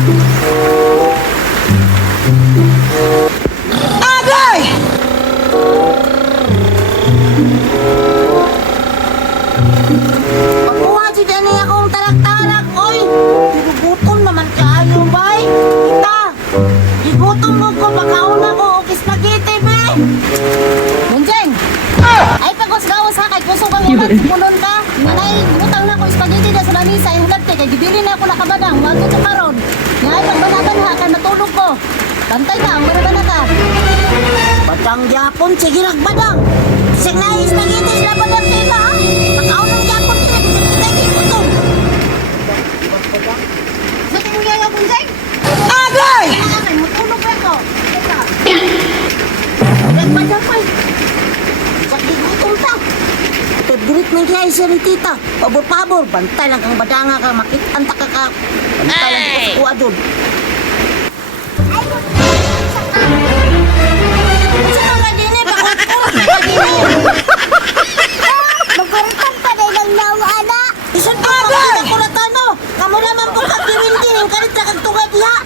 Agay! Pagkuha si Dani akong tarak-tarak, oy! Gigugutom naman kaayo, bay! Kita! Gigutom mo ko, makauna ko, o spaghetti, be! Munjeng! Ay, pagkos-gawas ha, kahit gusto kang umat, punon ka! Nanay, butang na ko spaghetti na sa lamisa, yung lagte, kay gibilin na ako nakabadang, bago ito karon. Ngay, pagbanagan ha, kay matulog ko. Bantay ka, ang manabana ka. Batang gyapon, sige nagbadang! Sige na, spaghetti sila badang sa ila, ha? Makaunang gyapon sila, sige kita gigutom! Sige mo gaya, Munjeng! Agay! Ay, matulog ka ko. Teka. Nagbadang ko, sige gutom ta. Favorite man kaya isa ni tita. Pabor-pabor, bantay lang kang badanga ka, makitanta ka ka. Bantay lang ka sa kuwa doon. Sino ka din eh? Bakit ko? Magkaritan pa rin ang nawala. Isan pa ka kuratano. Kamu naman po kag-diwindi. Yung karit na kagtugad diha.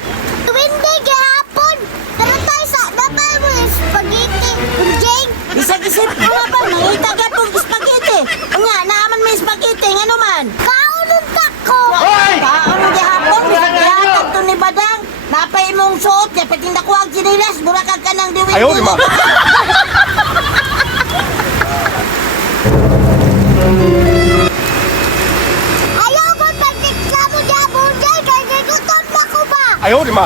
Tuwindi gihapon. Pero tayo sa dapat mo yung spaghetti. Munjeng. Isag-isip ko nga ba? Nangita ka pong spaghetti. O nga, naaman may spaghetti. Nga naman. Kaunon ka ko. Kaano gihapon? Gihatag to ni Badang. Napay mong suot. Kaya pating nakuha ang sinilas. Burakag ka ng diwindi. Ayaw, di ba? Ayaw ko pagkikla mo dyan, Munjeng. Kaya gutom na ko ba? Ayaw, di ba?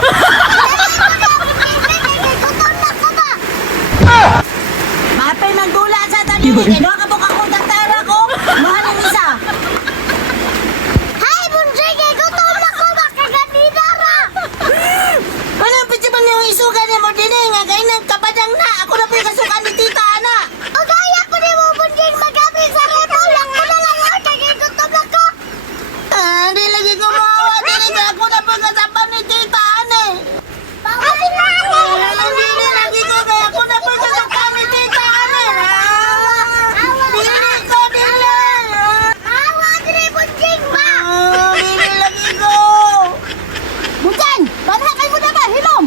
Mapay ng gula sa tabi. Kaya doon ka po akong taktara ko. Mahal ang isa. Hi, Munjeng. Kaya gutom na ko ba? Kaganina ra. Ano ang pitipan yung isugan ni mo din eh. Nga kayo nagkabadang na. Ako na po yung kasukan ni tita, ana. O gaya ko ni mo, Munjeng. Magamit sa rebo. Lang ko na lang yun. Kaya gutom na ko. Di lagi ko mawa. Dili ka ako na po yung kasapan ni tita, ana. Bawal na ako. Dili lagi ko kaya ako na po yung kasukan ni tita, ana. Dili ko, dili. Awa, Dre, Munjeng ba? Dili lagi ko. Munjeng, banha kayo mo na ba? Hilom.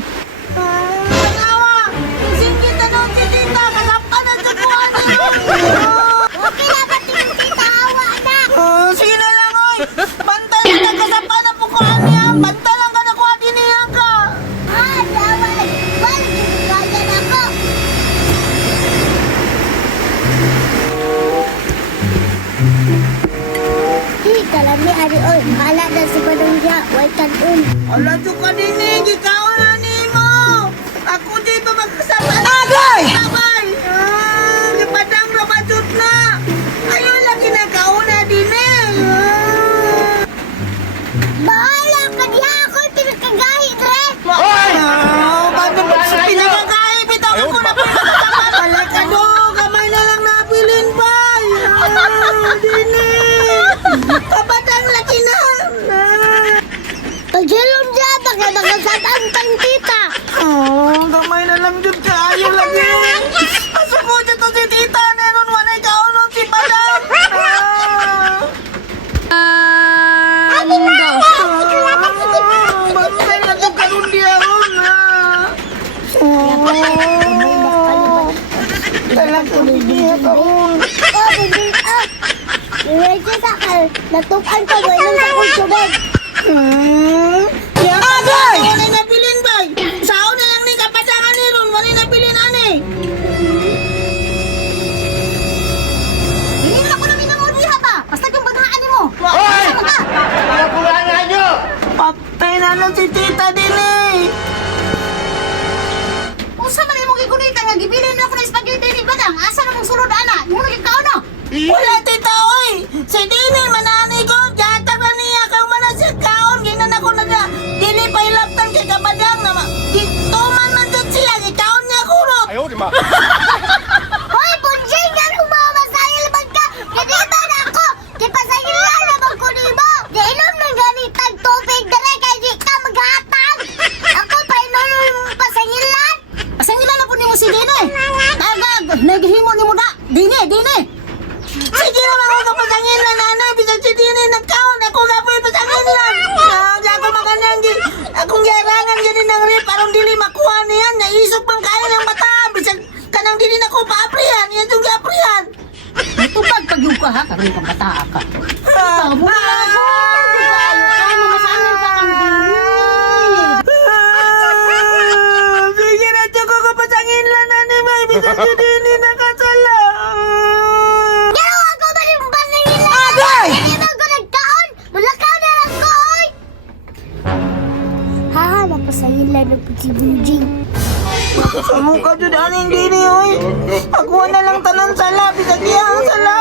Awa. Singkit na nung si tita. Kasapan na sa kuha niyo. Okay na ba tingin kita? Awa na. Sige na lang, oy. Bantay na nagkasapan na po kuha niya. Bantay lang ka na kuha din niya ka. Awa na. Balik, kaya na ako. Kalam ni Ari Oy, mahala na si Badong Dia, way kanon. Ala, ka din eh. Gikaw na ni mo. Ako di ba magkasama? Agay! Sabay. Padang na majud na. Ayaw lagi na kauna din eh. Bahala ka diha ako, pinagkagahi, Dre. Ba't ba sa pinagagay? Bitaw Ayaw, ako na di ba? pinagkasama. Balik ka do. Kamay na lang nabilin ba? Din eh. Kapadang laki na. Paghilom Dia, baka nakasatan pang tita. Kamay na lang dyan ka. Ayaw lagi. Asuko dyan to si tita. Neron wanay kaunong si Padang. Bantay na ito karon di aron ha. Dalang ko ni Dia karon. Oh, Bunjing, ah. Diretso sa kal, natukan ka mo, ilang sa kong tubig. Agay! Wala na bilin bay. Sao na lang ni kapadangan ni Ron. Wala na bilin ani. Hindi na ko namin ang diha ba? Basta yung badhaan mo. Hoy! Sama ka. Mga kulangan nyo! Patay na lang si tita din eh. Unsa man imong gigunita nga gibilin na ako ng spaghetti ni Badang? Asa namang sulod ana? Mo naging kaon. Wala tita oy. Si Dini manani ko. Jata ba niya kang manasya kaon. Ginan ako na na. Dili pa ilaptan kay kapadang na. Tuman man dyan siya. Ikaon niya kurot. Ayaw, di ba? Hoy, Bunjing, ano ba masahil man ka? Hindi ba na ako? Di pasahilan naman ko ni mo. Di inom ng ganitang tubig dere kay di ka maghatag. Ako pa inom ng pasahilan. Pasahilan na po ni mo si Dine. Tagag, naghimo ni mo na. Dine. Sige naman ako kapasangin na nanay. Bisag si parang dili makuha niyan. Naisok pang kayo ng bata. Bisag kanang dili na ko pa-aprihan. Yan yung ga-aprihan. Tubag pag yung ka ha, karoon kang bata ka. Sige na, Choco, ko pasangin lang na ni May. Bisag yun din nakasala. Pero ako ba rin pasangila? Agay! Hindi ba ko nagkaon? Mulakaw na lang ko, oy! Ha, napasangila na po si Bunjing. Sa mukha dyan, aning dini, oy. Ako na lang tanan sala. Bisag iya ang sala.